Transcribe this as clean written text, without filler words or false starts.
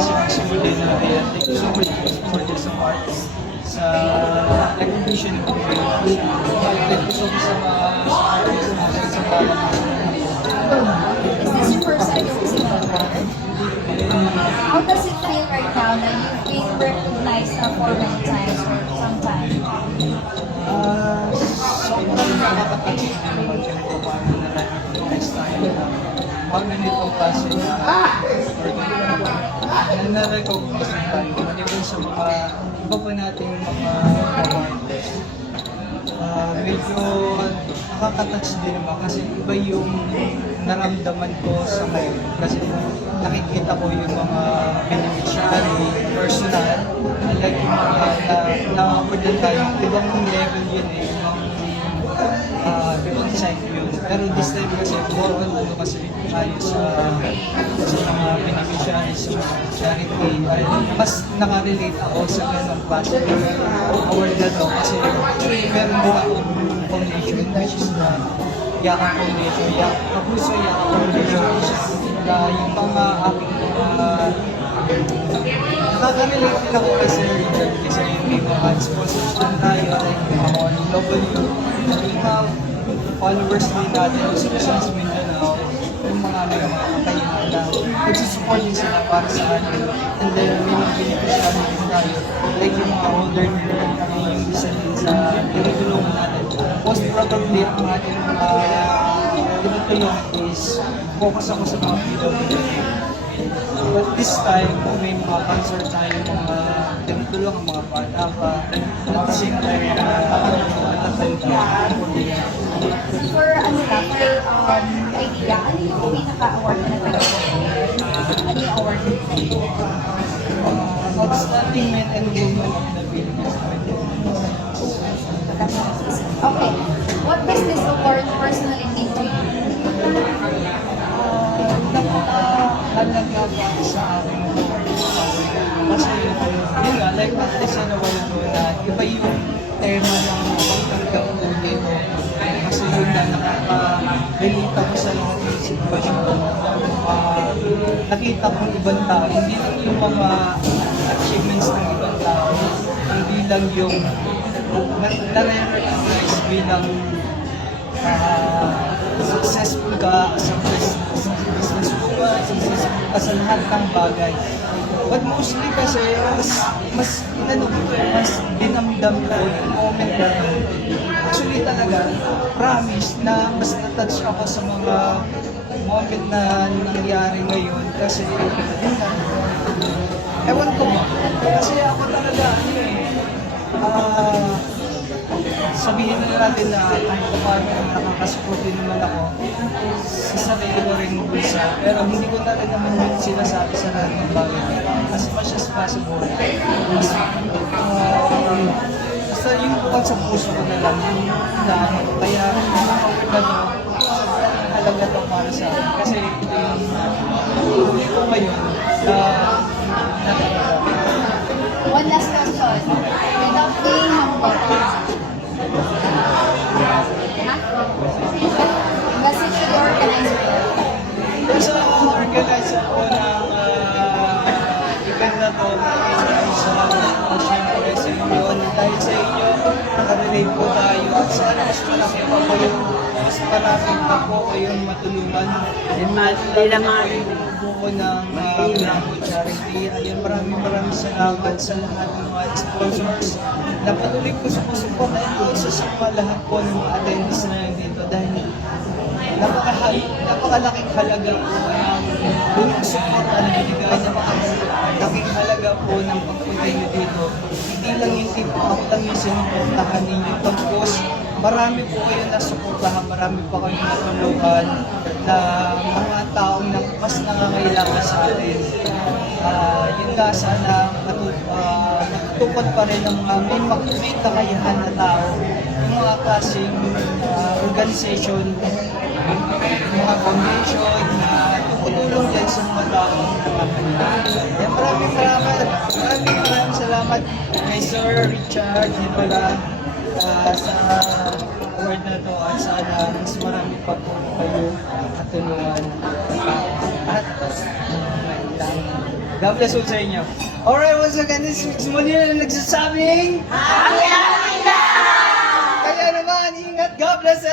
si Maximilian na rin. Thank you so much for the support sa recognition ko. Thank you so much sa mga artists natin sa balang. Is this your first time using the award? How does it feel right now that you've been recognized for many times or sometime? Sobrang nakaka-touch din naman siya kung paano na-recognize tayo na pag ganitong klase na na-recognize tayo maliban sa mga iba pa nating mga awards. Medyo nakaka-touch din naman kasi iba yung naramdaman ko sa ngayon kasi nakikita ko yung mga beneficiary, personal, like yung mga na-award tayo, ibang level yun eh, ibang side yun. Pero this time kasi, more on ano kasi tayo sa mga beneficiaries, sa mga charity, mas nakarelate ako sa ganong klase award na to kasi meron din akong foundation which is na Yakap Foundation, Kapuso Yakap Foundation, na yung mga aking nakaka-relate din ako kay Sir Richard kasi may mga sponsors din tayo like yung mga global yung mga followers din natin sa Quezon Mindanao, yung mga may mga kakayahan na nagsusupport din sila para sa atin, and then may mga beneficiary din tayo like yung mga older nila yung isa din sa tinutulungan natin. Most probably ang ating mga tinutulong is focus ako sa mga PWD. But this time, kung may mga cancer tayo, mga tinutulong ang mga bata pa, at the same time, For ano lang, for idea, ano yung pinaka-award na nag-award? Ano yung award na Outstanding Men and Women of the Philippines. Okay. What does this award personally mean to you? Napaka-halaga pa sa akin kasi yun nga, like at least ano wala ko na iba yung tema ng pagtanggap ko dito kasi yun na nakaka-relate ako sa lahat ng sitwasyon. Nakita kong ibang tao, hindi lang yung mga achievements ng ibang tao, hindi lang yung na-recognize bilang successful ka as a businesswoman, successful ka sa lahat ng bagay. But mostly kasi, mas inano ko mas dinamdam ko yung moment na actually talaga, promise na mas na-touch ako sa mga moment na nangyari ngayon kasi ewan ko ba, kasi ako talaga sabihin na natin na kahit paano nakakasupport din naman ako sa sarili ko rin bulsa, pero hindi ko na rin naman yun sinasabi sa lahat ng bagay as much as possible. Basta yung bukod sa puso ko na lang yung kaya halaga to para sa akin kasi ito yung huli ko ngayon na One last question. Without being humble, message to the organizer. Sa organizer po ng event na to, siyempre sa inyo, dahil sa inyo, nakarelate po tayo at sana mas malaki pa po yung mas marami pa po kayong matulungan. And malamari po ng Bravo Charity. Ayun, maraming salamat sa lahat ng mga sponsors na patuloy po sumusuport at isa sa lahat po ng mga attendees na nandito dahil napakalaking halaga po ng support na nabibigay, napakalaking halaga po ng pagpunta nyo dito. Hindi lang yung tipo ako lang yung sinuportahan ninyo. Tapos, marami po kayo na suportahan, marami pa kayo natulungan na mga taong mas nangangailangan sa atin. Yun nga sana matutupad pa rin ng mga may kakayahan na tao, yung mga klaseng organization, mga foundation na tumutulong dyan sa mga taong nakakailangan. Maraming salamat kay Sir Richard Nicola sa award na to at sana mas marami pa po kayo at tulungan at God bless po sa inyo. Alright, once again, this is muli na nagsasabing, kaya naman, ingat, God bless,